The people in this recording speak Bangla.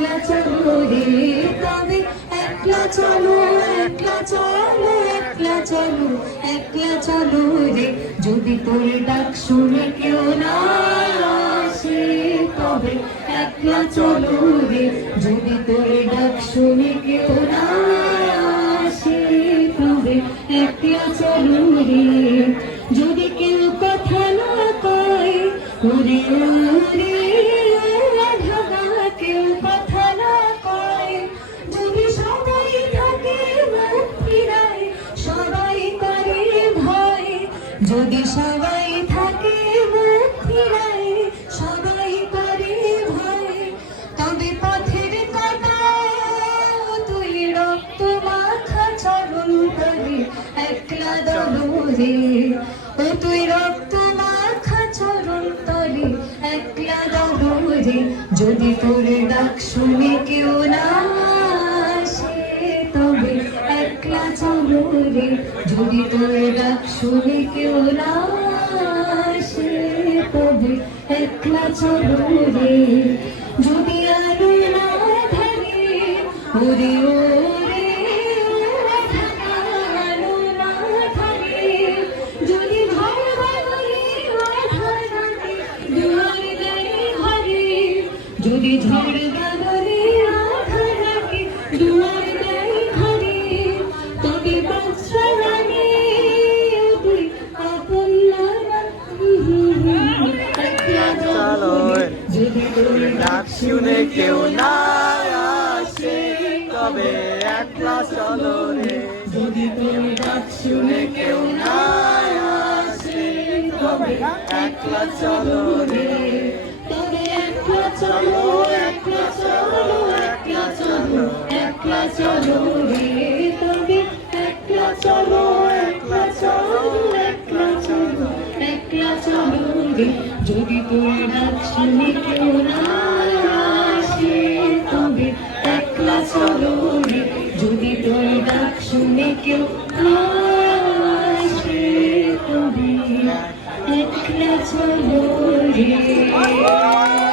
চলো রে একলা চলো একলা চলো একলা চলো একলা চলো রে। যদি তোর ডাক শুনে কেউ না তবে একলা চলো রে। যদি তোর ডাক শুনে কেউ না আসে, তবে একলা চলো রে। যদি কেউ কথা না কয় ওরে ওরে যদি সবাই থাকে ফিরায় সবাই করে ভয়। তবে পথের কাটা তুই রক্ত মাখা চরণ তবে একলা দলরে ও তুই রক্ত মাখা চরণ তলে একলা দলরে যদি তোর ডাক শুনে কেউ না রে যদি তোর ডাক কেউ না তবে একলা চলো রে যদি আলো না ধরে ওরে যদি ঝড় চলো ডাক শুনে কেউ না আসে, তবে একলা চলো রে। যদি তোর ডাক শুনে কেউ না আসে তবে একলা চলো রে। তবে একলা চলো একলা চলো একলা চলো একলা চলো রে যদি ডাক শুনে কেউ না আসে, তবে একলা চলো রে। যদি তোর ডাক শুনে কেউ না আসে, তবে একলা চলো রে।